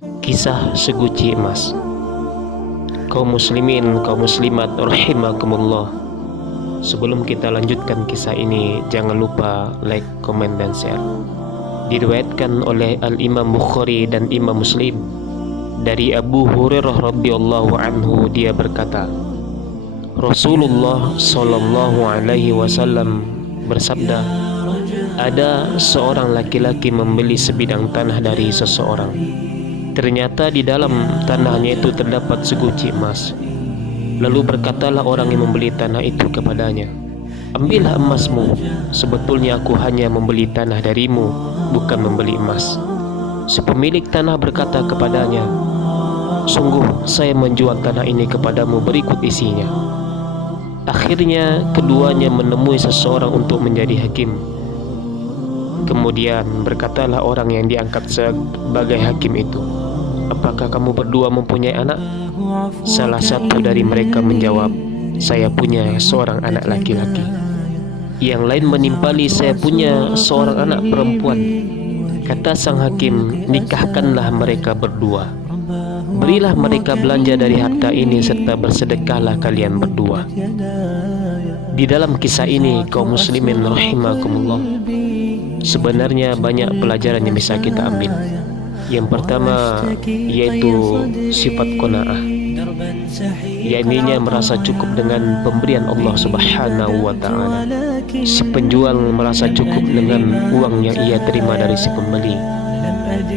Kisah seguci emas. Kaum muslimin, kaum muslimat rahimakumullah. Sebelum kita lanjutkan kisah ini, jangan lupa like, komen, dan share. Diriwayatkan oleh Al-Imam Bukhari dan Imam Muslim dari Abu Hurairah radhiyallahu anhu, dia berkata, Rasulullah sallallahu alaihi wasallam bersabda, ada seorang laki-laki membeli sebidang tanah dari seseorang. Ternyata di dalam tanahnya itu terdapat seguci emas. Lalu berkatalah orang yang membeli tanah itu kepadanya, ambillah emasmu, sebetulnya aku hanya membeli tanah darimu, bukan membeli emas. Si pemilik tanah berkata kepadanya, sungguh saya menjual tanah ini kepadamu berikut isinya. Akhirnya keduanya menemui seseorang untuk menjadi hakim. Kemudian berkatalah orang yang diangkat sebagai hakim itu, apakah kamu berdua mempunyai anak? Salah satu dari mereka menjawab, saya punya seorang anak laki-laki. Yang lain menimpali, saya punya seorang anak perempuan. Kata sang hakim, nikahkanlah mereka berdua. Berilah mereka belanja dari harta ini serta bersedekahlah kalian berdua. Di dalam kisah ini, kaum muslimin rahimakumullah, sebenarnya banyak pelajaran yang bisa kita ambil. Yang pertama yaitu sifat qanaah, yakni merasa cukup dengan pemberian Allah Subhanahu wa ta'ala. Si penjual merasa cukup dengan uang yang ia terima dari si pembeli,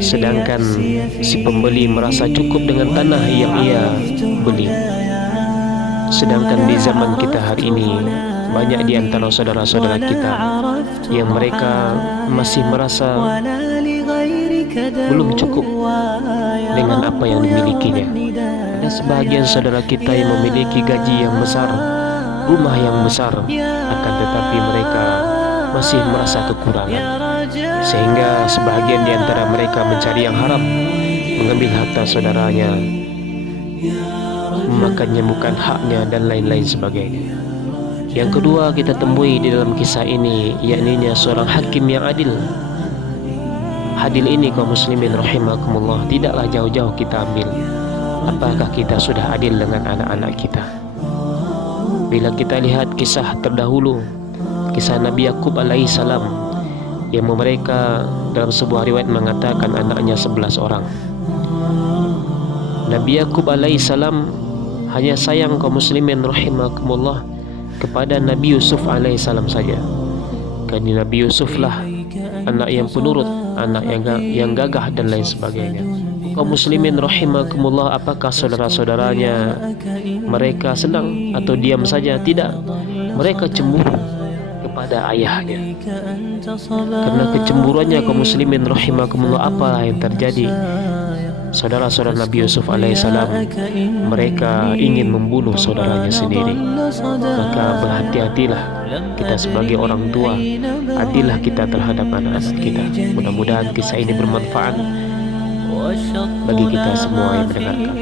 sedangkan si pembeli merasa cukup dengan tanah yang ia beli. Sedangkan di zaman kita hari ini, banyak di antara saudara-saudara kita yang mereka masih merasa belum cukup dengan apa yang dimilikinya. Ada sebagian saudara kita yang memiliki gaji yang besar, rumah yang besar, akan tetapi mereka masih merasa kekurangan, sehingga sebagian di antara mereka mencari yang haram, mengambil harta saudaranya, memakannya bukan haknya, dan lain-lain sebagainya. Yang kedua kita temui di dalam kisah ini, yakni seorang hakim yang adil. Adil ini kaum muslimin rahimakumullah tidaklah jauh-jauh kita ambil. Apakah kita sudah adil dengan anak-anak kita? Bila kita lihat kisah terdahulu, kisah Nabi Yakub alaihissalam, yang mereka dalam sebuah riwayat mengatakan anaknya 11 orang. Nabi Yakub alaihissalam hanya sayang kaum muslimin rahimakumullah kepada Nabi Yusuf alaihissalam saja. Karena Nabi Yusuf lah anak yang penurut, anak yang gagah, dan lain sebagainya. Kaum muslimin rahimakumullah, apakah saudara-saudaranya mereka senang atau diam saja? Tidak, mereka cemburu kepada ayahnya. Karena kecemburuannya kaum muslimin rahimakumullah, apa yang terjadi? Saudara-saudara Nabi Yusuf alaihissalam, mereka ingin membunuh saudaranya sendiri. Maka berhati-hatilah kita sebagai orang tua, adillah kita terhadap anak-anak kita. Mudah-mudahan kisah ini bermanfaat bagi kita semua yang mendengarkan.